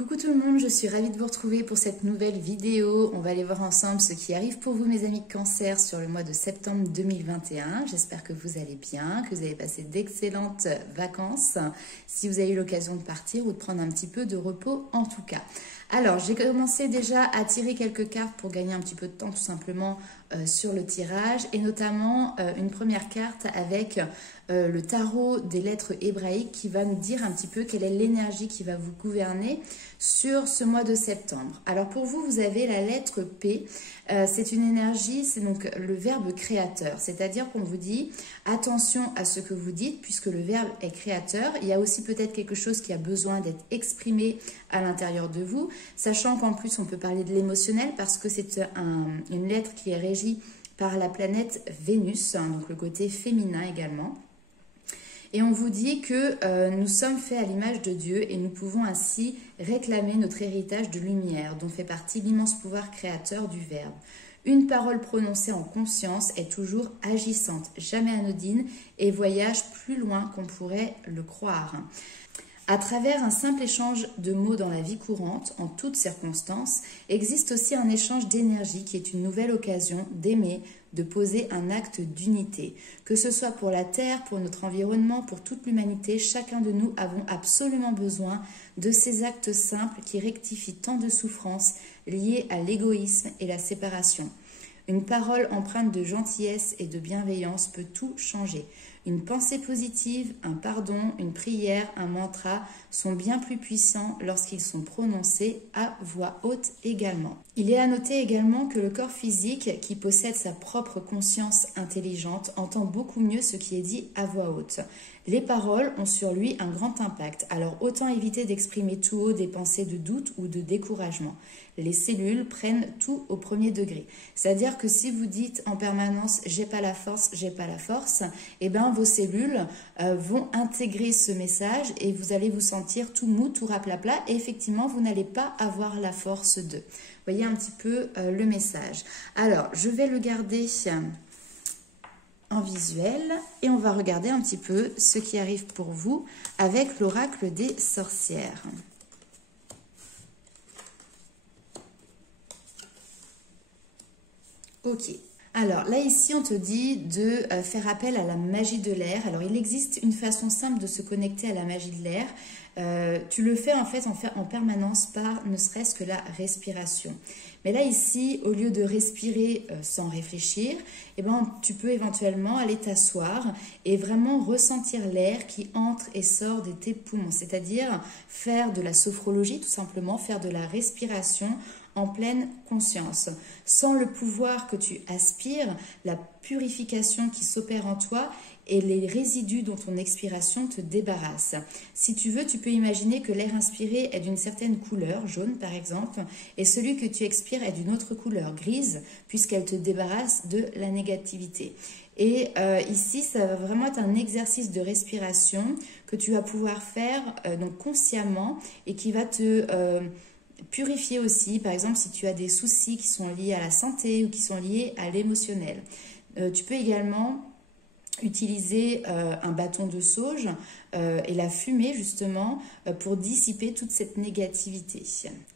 Coucou tout le monde, je suis ravie de vous retrouver pour cette nouvelle vidéo. On va aller voir ensemble ce qui arrive pour vous mes amis de Cancer sur le mois de septembre 2021. J'espère que vous allez bien, que vous avez passé d'excellentes vacances, si vous avez eu l'occasion de partir ou de prendre un petit peu de repos en tout cas. Alors, j'ai commencé déjà à tirer quelques cartes pour gagner un petit peu de temps tout simplement sur le tirage et notamment une première carte avec le tarot des lettres hébraïques qui va nous dire un petit peu quelle est l'énergie qui va vous gouverner sur ce mois de septembre. Alors pour vous, vous avez la lettre P. C'est une énergie, c'est donc le verbe créateur, c'est-à-dire qu'on vous dit attention à ce que vous dites puisque le verbe est créateur. Il y a aussi peut-être quelque chose qui a besoin d'être exprimé à l'intérieur de vous, sachant qu'en plus on peut parler de l'émotionnel parce que c'est une lettre qui est régie par la planète Vénus, donc le côté féminin également. Et on vous dit que nous sommes faits à l'image de Dieu et nous pouvons ainsi réclamer notre héritage de lumière dont fait partie l'immense pouvoir créateur du Verbe. Une parole prononcée en conscience est toujours agissante, jamais anodine et voyage plus loin qu'on pourrait le croire. À travers un simple échange de mots dans la vie courante, en toutes circonstances, existe aussi un échange d'énergie qui est une nouvelle occasion d'aimer, de poser un acte d'unité. Que ce soit pour la Terre, pour notre environnement, pour toute l'humanité, chacun de nous avons absolument besoin de ces actes simples qui rectifient tant de souffrances liées à l'égoïsme et la séparation. Une parole empreinte de gentillesse et de bienveillance peut tout changer. Une pensée positive, un pardon, une prière, un mantra sont bien plus puissants lorsqu'ils sont prononcés à voix haute également. Il est à noter également que le corps physique, qui possède sa propre conscience intelligente, entend beaucoup mieux ce qui est dit à voix haute. Les paroles ont sur lui un grand impact, alors autant éviter d'exprimer tout haut des pensées de doute ou de découragement. Les cellules prennent tout au premier degré. C'est-à-dire que si vous dites en permanence « j'ai pas la force », eh bien vos cellules vont intégrer ce message et vous allez vous sentir tout mou, tout raplapla et effectivement vous n'allez pas avoir la force de. Vous voyez un petit peu le message. Alors, je vais le garder en visuel et on va regarder un petit peu ce qui arrive pour vous avec l'oracle des sorcières. Ok. Alors là ici on te dit de faire appel à la magie de l'air. Alors il existe une façon simple de se connecter à la magie de l'air. Tu le fais en permanence par ne serait-ce que la respiration. Mais là ici, au lieu de respirer sans réfléchir, eh ben, tu peux éventuellement aller t'asseoir et vraiment ressentir l'air qui entre et sort de tes poumons. C'est-à-dire faire de la sophrologie tout simplement, faire de la respiration en pleine conscience. Sans le pouvoir que tu aspires, la purification qui s'opère en toi et les résidus dont ton expiration te débarrasse. Si tu veux, tu peux imaginer que l'air inspiré est d'une certaine couleur, jaune par exemple, et celui que tu expires est d'une autre couleur, grise, puisqu'elle te débarrasse de la négativité. Et ici, ça va vraiment être un exercice de respiration que tu vas pouvoir faire donc consciemment et qui va te purifier aussi, par exemple si tu as des soucis qui sont liés à la santé ou qui sont liés à l'émotionnel. Tu peux également utiliser un bâton de sauge et la fumer justement pour dissiper toute cette négativité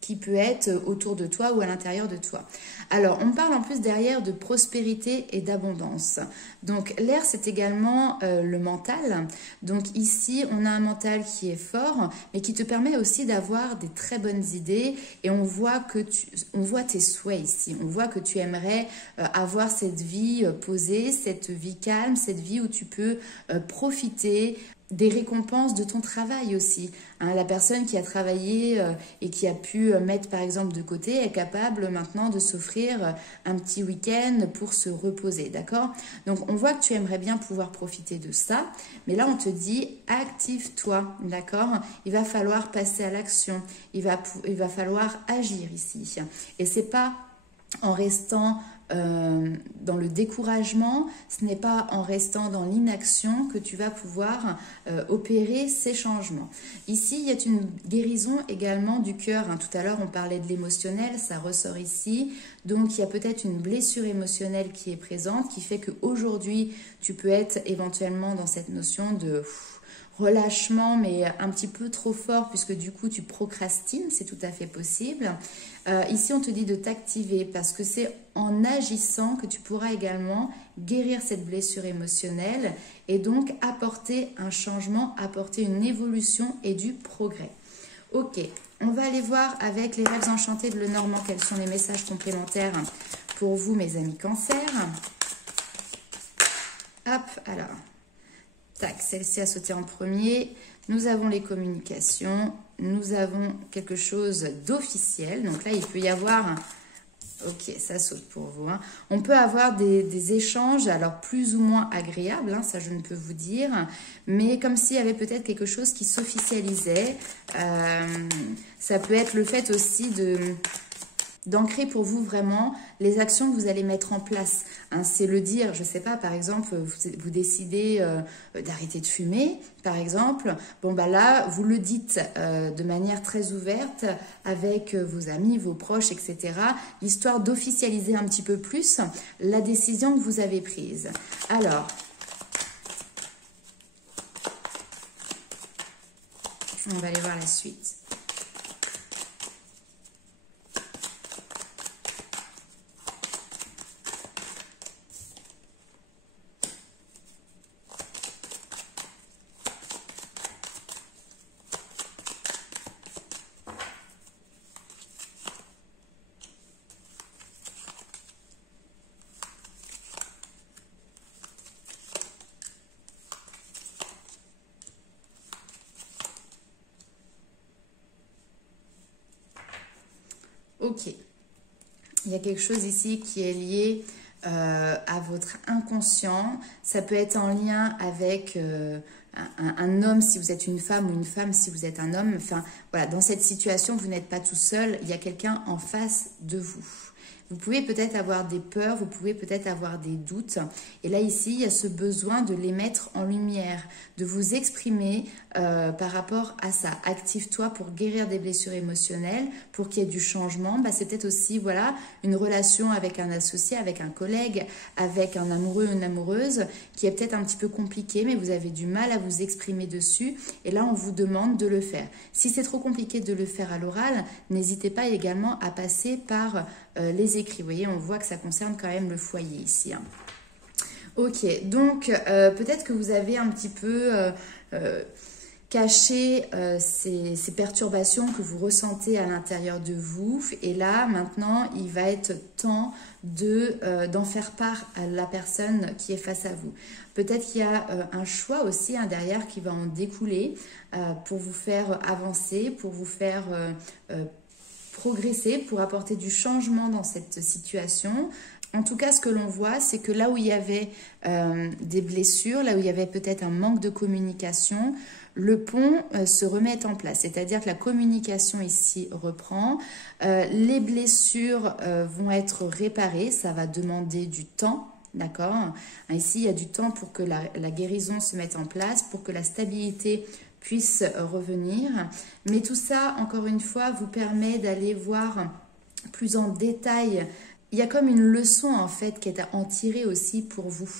qui peut être autour de toi ou à l'intérieur de toi. Alors on parle en plus derrière de prospérité et d'abondance. Donc l'air c'est également le mental. Donc ici on a un mental qui est fort mais qui te permet aussi d'avoir des très bonnes idées et on voit tes souhaits ici. On voit que tu aimerais avoir cette vie posée, cette vie calme, cette vie où tu peux profiter des récompenses de ton travail aussi. Hein, la personne qui a travaillé et qui a pu mettre par exemple de côté est capable maintenant de s'offrir un petit week-end pour se reposer, d'accord? Donc on voit que tu aimerais bien pouvoir profiter de ça, mais là on te dit active-toi, d'accord? Il va falloir passer à l'action, il va falloir agir ici. Et c'est pas en restant dans le découragement, ce n'est pas en restant dans l'inaction que tu vas pouvoir opérer ces changements. Ici, il y a une guérison également du cœur. Hein. Tout à l'heure, on parlait de l'émotionnel, ça ressort ici. Donc, il y a peut-être une blessure émotionnelle qui est présente, qui fait qu'aujourd'hui, tu peux être éventuellement dans cette notion de... relâchement, mais un petit peu trop fort, puisque du coup tu procrastines, c'est tout à fait possible. Ici, on te dit de t'activer parce que c'est en agissant que tu pourras également guérir cette blessure émotionnelle et donc apporter un changement, apporter une évolution et du progrès. Ok, on va aller voir avec les rêves enchantés de Lenormand quels sont les messages complémentaires pour vous, mes amis Cancer. Hop, alors, tac, celle-ci a sauté en premier. Nous avons les communications, nous avons quelque chose d'officiel. Donc là, il peut y avoir... Ok, ça saute pour vous. Hein. On peut avoir des échanges, alors plus ou moins agréables, hein, ça je ne peux vous dire, mais comme s'il y avait peut-être quelque chose qui s'officialisait. Ça peut être le fait aussi d'ancrer pour vous vraiment les actions que vous allez mettre en place. Hein, c'est le dire, je ne sais pas, par exemple, vous décidez d'arrêter de fumer, par exemple. Bon, bah là, vous le dites de manière très ouverte avec vos amis, vos proches, etc. L'histoire d'officialiser un petit peu plus la décision que vous avez prise. Alors, on va aller voir la suite. Ok, il y a quelque chose ici qui est lié à votre inconscient. Ça peut être en lien avec un homme si vous êtes une femme ou une femme si vous êtes un homme. Enfin, voilà, dans cette situation, vous n'êtes pas tout seul. Il y a quelqu'un en face de vous. Vous pouvez peut-être avoir des peurs, vous pouvez peut-être avoir des doutes. Et là, ici, il y a ce besoin de les mettre en lumière, de vous exprimer par rapport à ça. Active-toi pour guérir des blessures émotionnelles, pour qu'il y ait du changement. Bah, c'est peut-être aussi voilà, une relation avec un associé, avec un collègue, avec un amoureux ou une amoureuse qui est peut-être un petit peu compliqué, mais vous avez du mal à vous exprimer dessus. Et là, on vous demande de le faire. Si c'est trop compliqué de le faire à l'oral, n'hésitez pas également à passer par les écrits. Vous voyez, on voit que ça concerne quand même le foyer ici. Hein. Ok, donc peut-être que vous avez un petit peu caché ces perturbations que vous ressentez à l'intérieur de vous. Et là, maintenant, il va être temps d'en faire part à la personne qui est face à vous. Peut-être qu'il y a un choix aussi hein, derrière qui va en découler pour vous faire avancer, pour vous faire progresser, pour apporter du changement dans cette situation. En tout cas, ce que l'on voit, c'est que là où il y avait des blessures, là où il y avait peut-être un manque de communication, le pont se remet en place. C'est-à-dire que la communication ici reprend. Les blessures vont être réparées. Ça va demander du temps. D'accord? Ici, il y a du temps pour que la guérison se mette en place, pour que la stabilité puisse revenir. Mais tout ça, encore une fois, vous permet d'aller voir plus en détail. Il y a comme une leçon en fait qui est à en tirer aussi pour vous.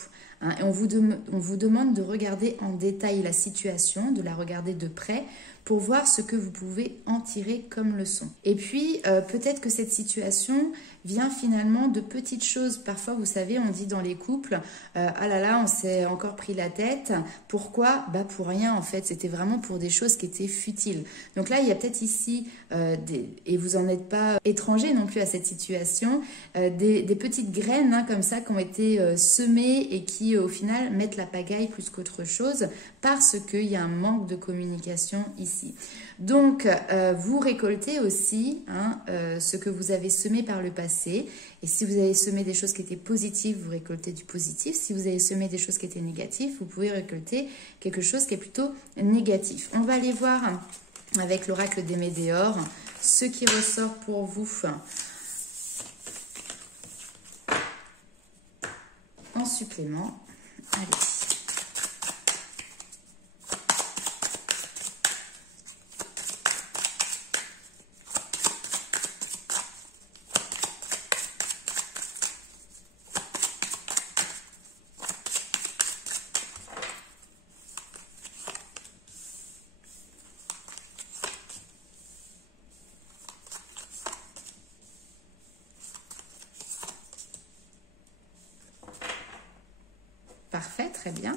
Hein, et on vous demande de regarder en détail la situation, de la regarder de près pour voir ce que vous pouvez en tirer comme leçon. Et puis, peut-être que cette situation vient finalement de petites choses. Parfois, vous savez, on dit dans les couples, ah là là, on s'est encore pris la tête. Pourquoi? Bah pour rien en fait, c'était vraiment pour des choses qui étaient futiles. Donc là, il y a peut-être ici, et vous n'en êtes pas étranger non plus à cette situation, des petites graines hein, comme ça qui ont été semées et qui au final mettent la pagaille plus qu'autre chose parce qu'il y a un manque de communication ici. Donc, vous récoltez aussi hein, ce que vous avez semé par le passé. Et si vous avez semé des choses qui étaient positives, vous récoltez du positif. Si vous avez semé des choses qui étaient négatives, vous pouvez récolter quelque chose qui est plutôt négatif. On va aller voir avec l'oracle des Médéors ce qui ressort pour vous en supplément. Allez. très bien.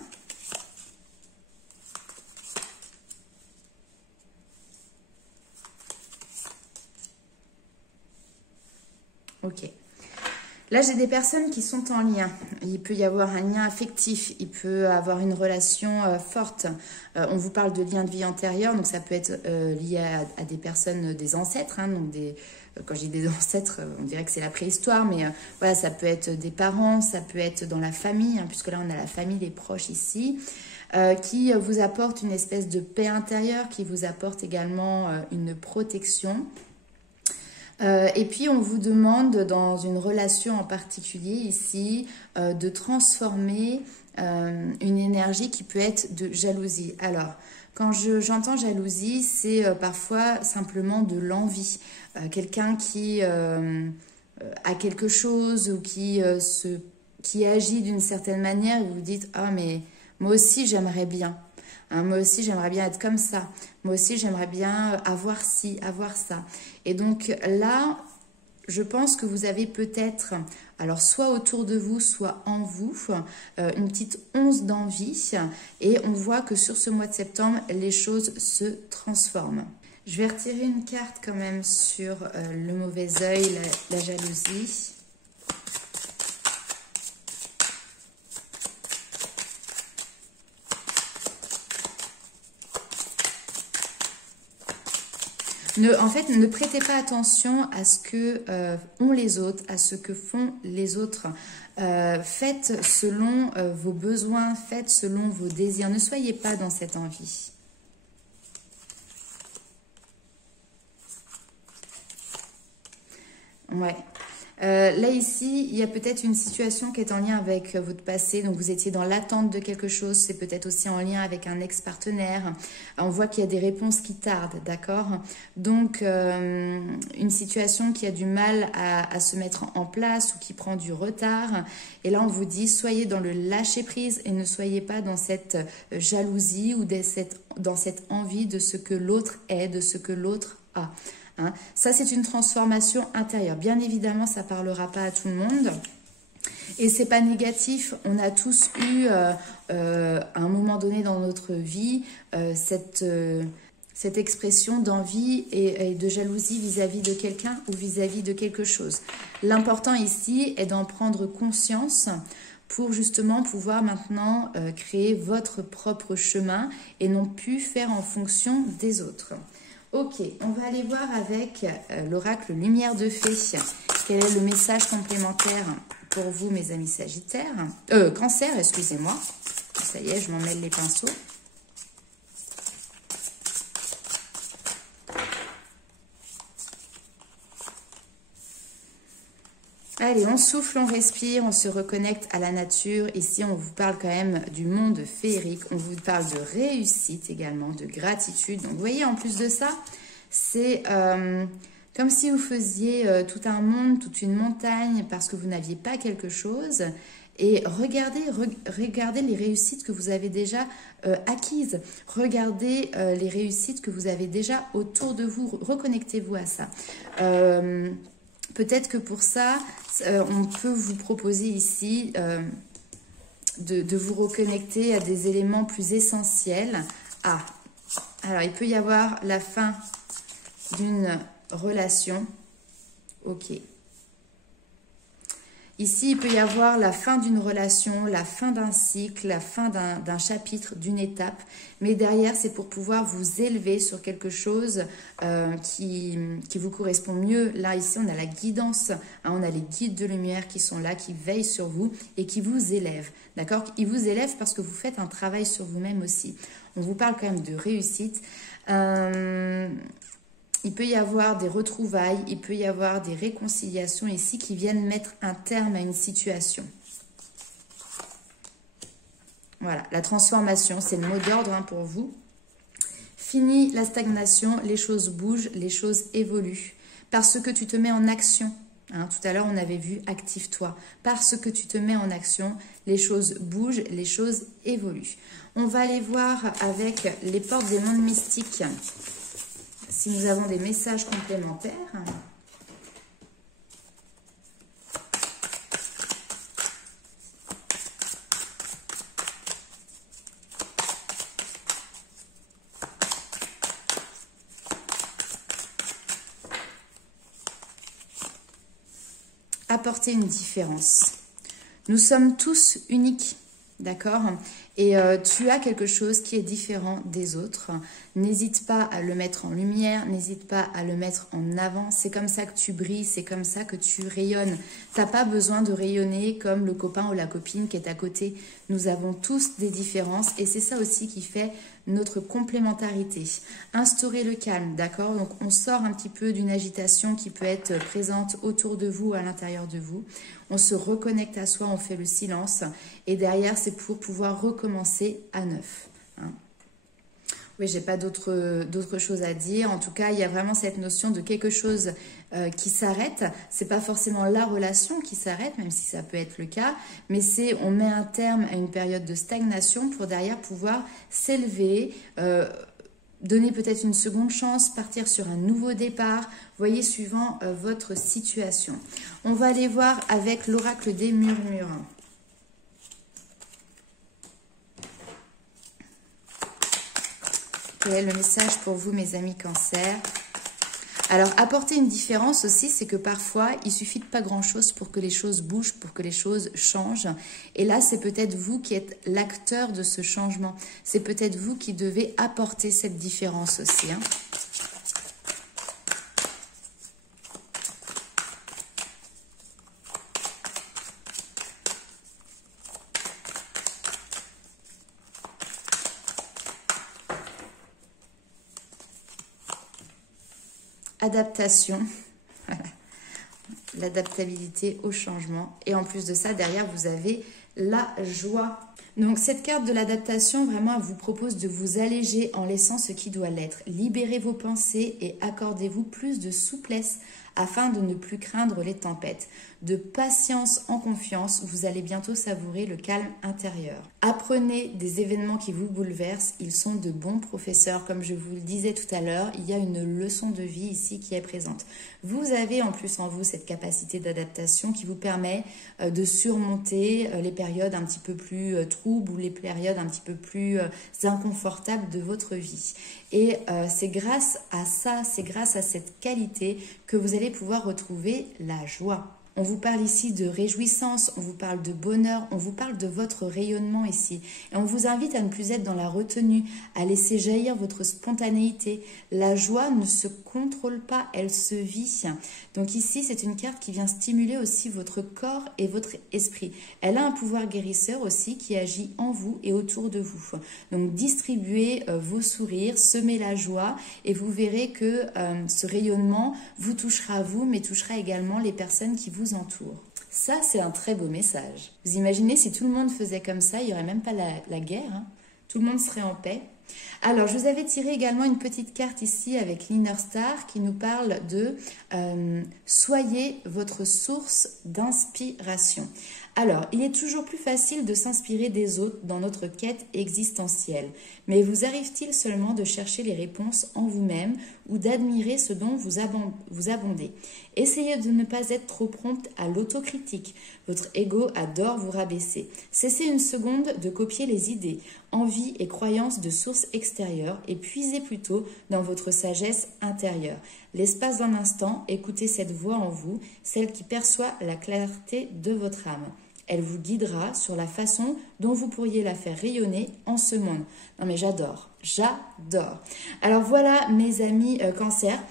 Ok. Là, j'ai des personnes qui sont en lien. Il peut y avoir un lien affectif, il peut avoir une relation forte. On vous parle de liens de vie antérieurs, donc ça peut être lié à des personnes, des ancêtres. Hein, donc quand je dis des ancêtres, on dirait que c'est la préhistoire, mais voilà, ça peut être des parents, ça peut être dans la famille, hein, puisque là, on a la famille, les proches ici, qui vous apporte une espèce de paix intérieure, qui vous apporte également une protection. Et puis on vous demande dans une relation en particulier ici de transformer une énergie qui peut être de jalousie. Alors quand j'entends jalousie, c'est parfois simplement de l'envie. Quelqu'un qui a quelque chose ou qui agit d'une certaine manière, et vous dites ah mais moi aussi j'aimerais bien. Hein, moi aussi, j'aimerais bien être comme ça. Moi aussi, j'aimerais bien avoir ci, avoir ça. Et donc là, je pense que vous avez peut-être, alors soit autour de vous, soit en vous, une petite once d'envie. Et on voit que sur ce mois de septembre, les choses se transforment. Je vais retirer une carte quand même sur le mauvais œil, la jalousie. En fait, ne prêtez pas attention à ce que ont les autres, à ce que font les autres. Faites selon vos besoins, faites selon vos désirs. Ne soyez pas dans cette envie. Ouais. Là ici, il y a peut-être une situation qui est en lien avec votre passé, donc vous étiez dans l'attente de quelque chose, c'est peut-être aussi en lien avec un ex-partenaire. On voit qu'il y a des réponses qui tardent, d'accord? Donc une situation qui a du mal à se mettre en place ou qui prend du retard. Et là on vous dit, soyez dans le lâcher-prise et ne soyez pas dans cette jalousie ou dans cette envie de ce que l'autre est, de ce que l'autre a. Hein. Ça, c'est une transformation intérieure. Bien évidemment, ça ne parlera pas à tout le monde. Et c'est pas négatif. On a tous eu, à un moment donné dans notre vie, cette expression d'envie et de jalousie vis-à-vis de quelqu'un ou vis-à-vis de quelque chose. L'important ici est d'en prendre conscience pour justement pouvoir maintenant créer votre propre chemin et non plus faire en fonction des autres. Ok, on va aller voir avec l'oracle Lumière de Fée. Quel est le message complémentaire pour vous, mes amis Sagittaires? Cancer, excusez-moi. Ça y est, je m'en mêle les pinceaux. Allez, on souffle, on respire, on se reconnecte à la nature. Ici, on vous parle quand même du monde féerique. On vous parle de réussite également, de gratitude. Donc, vous voyez, en plus de ça, c'est comme si vous faisiez tout un monde, toute une montagne parce que vous n'aviez pas quelque chose. Et regardez les réussites que vous avez déjà acquises. Regardez les réussites que vous avez déjà autour de vous. Reconnectez-vous à ça. Peut-être que pour ça, on peut vous proposer ici de vous reconnecter à des éléments plus essentiels. Ah, alors il peut y avoir la fin d'une relation. Ok. Ici, il peut y avoir la fin d'une relation, la fin d'un cycle, la fin d'un chapitre, d'une étape. Mais derrière, c'est pour pouvoir vous élever sur quelque chose qui vous correspond mieux. Là, ici, on a la guidance. Hein, on a les guides de lumière qui sont là, qui veillent sur vous et qui vous élèvent. D'accord? Ils vous élèvent parce que vous faites un travail sur vous-même aussi. On vous parle quand même de réussite. Il peut y avoir des retrouvailles, il peut y avoir des réconciliations ici qui viennent mettre un terme à une situation. Voilà, la transformation, c'est le mot d'ordre pour vous. Fini la stagnation, les choses bougent, les choses évoluent. Parce que tu te mets en action. Hein, tout à l'heure, on avait vu « active-toi ». Parce que tu te mets en action, les choses bougent, les choses évoluent. On va aller voir avec les portes des mondes mystiques. Si nous avons des messages complémentaires. apporter une différence. Nous sommes tous uniques, d'accord? Et tu as quelque chose qui est différent des autres. N'hésite pas à le mettre en lumière, n'hésite pas à le mettre en avant. C'est comme ça que tu brilles, c'est comme ça que tu rayonnes. Tu n'as pas besoin de rayonner comme le copain ou la copine qui est à côté. Nous avons tous des différences et c'est ça aussi qui fait notre complémentarité. Instaurer le calme, d'accord? Donc on sort un petit peu d'une agitation qui peut être présente autour de vous, à l'intérieur de vous. On se reconnecte à soi, on fait le silence et derrière c'est pour pouvoir recommencer à neuf. Hein. Oui, j'ai pas d'autres choses à dire. En tout cas, il y a vraiment cette notion de quelque chose qui s'arrête. C'est pas forcément la relation qui s'arrête, même si ça peut être le cas, mais c'est on met un terme à une période de stagnation pour derrière pouvoir s'élever, donner peut-être une seconde chance, partir sur un nouveau départ, voyez, suivant votre situation. On va aller voir avec l'oracle des murmures. Quel est le message pour vous, mes amis Cancer? Alors, apporter une différence aussi, c'est que parfois, il suffit de pas grand-chose pour que les choses bougent, pour que les choses changent. Et là, c'est peut-être vous qui êtes l'acteur de ce changement. C'est peut-être vous qui devez apporter cette différence aussi. Hein. Adaptation, voilà. L'adaptabilité au changement. Et en plus de ça, derrière, vous avez la joie. Donc, cette carte de l'adaptation, vraiment, elle vous propose de vous alléger en laissant ce qui doit l'être. Libérez vos pensées et accordez-vous plus de souplesse afin de ne plus craindre les tempêtes. De patience en confiance, vous allez bientôt savourer le calme intérieur. Apprenez des événements qui vous bouleversent, ils sont de bons professeurs. Comme je vous le disais tout à l'heure, il y a une leçon de vie ici qui est présente. Vous avez en plus en vous cette capacité d'adaptation qui vous permet de surmonter les périodes un petit peu plus troubles ou les périodes un petit peu plus inconfortables de votre vie. Et c'est grâce à ça, c'est grâce à cette qualité que vous allez pouvoir retrouver la joie. On vous parle ici de réjouissance, on vous parle de bonheur, on vous parle de votre rayonnement ici. Et on vous invite à ne plus être dans la retenue, à laisser jaillir votre spontanéité. La joie ne se contrôle pas, elle se vit. Donc ici, c'est une carte qui vient stimuler aussi votre corps et votre esprit. Elle a un pouvoir guérisseur aussi qui agit en vous et autour de vous. Donc distribuez vos sourires, semez la joie et vous verrez que ce rayonnement vous touchera vous, mais touchera également les personnes qui vous entourent. Ça, c'est un très beau message. Vous imaginez si tout le monde faisait comme ça, il n'y aurait même pas la guerre. Hein. Tout le monde serait en paix. Alors, je vous avais tiré également une petite carte ici avec l'Inner Star qui nous parle de soyez votre source d'inspiration. Alors, il est toujours plus facile de s'inspirer des autres dans notre quête existentielle. Mais vous arrive-t-il seulement de chercher les réponses en vous-même ou d'admirer ce dont vous abondez? Essayez de ne pas être trop prompte à l'autocritique. Votre ego adore vous rabaisser. Cessez une seconde de copier les idées, envies et croyances de sources extérieures et puisez plutôt dans votre sagesse intérieure. L'espace d'un instant, écoutez cette voix en vous, celle qui perçoit la clarté de votre âme. Elle vous guidera sur la façon dont vous pourriez la faire rayonner en ce monde. Non mais j'adore, j'adore. Alors voilà mes amis Cancer.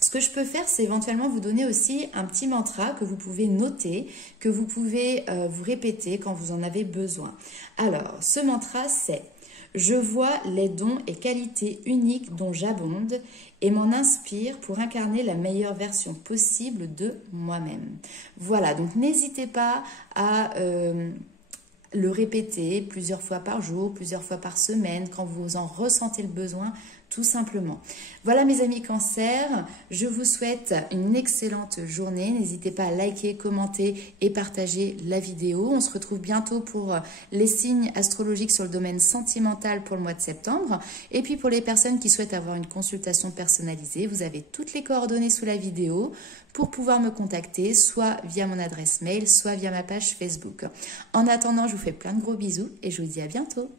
Ce que je peux faire, c'est éventuellement vous donner aussi un petit mantra que vous pouvez noter, que vous pouvez vous répéter quand vous en avez besoin. Alors, ce mantra, c'est « Je vois les dons et qualités uniques dont j'abonde et m'en inspire pour incarner la meilleure version possible de moi-même. » Voilà, donc n'hésitez pas à le répéter plusieurs fois par jour, plusieurs fois par semaine, quand vous en ressentez le besoin, tout simplement. Voilà mes amis Cancer, je vous souhaite une excellente journée. N'hésitez pas à liker, commenter et partager la vidéo. On se retrouve bientôt pour les signes astrologiques sur le domaine sentimental pour le mois de septembre. Et puis pour les personnes qui souhaitent avoir une consultation personnalisée, vous avez toutes les coordonnées sous la vidéo pour pouvoir me contacter, soit via mon adresse mail, soit via ma page Facebook. En attendant, je vous fais plein de gros bisous et je vous dis à bientôt.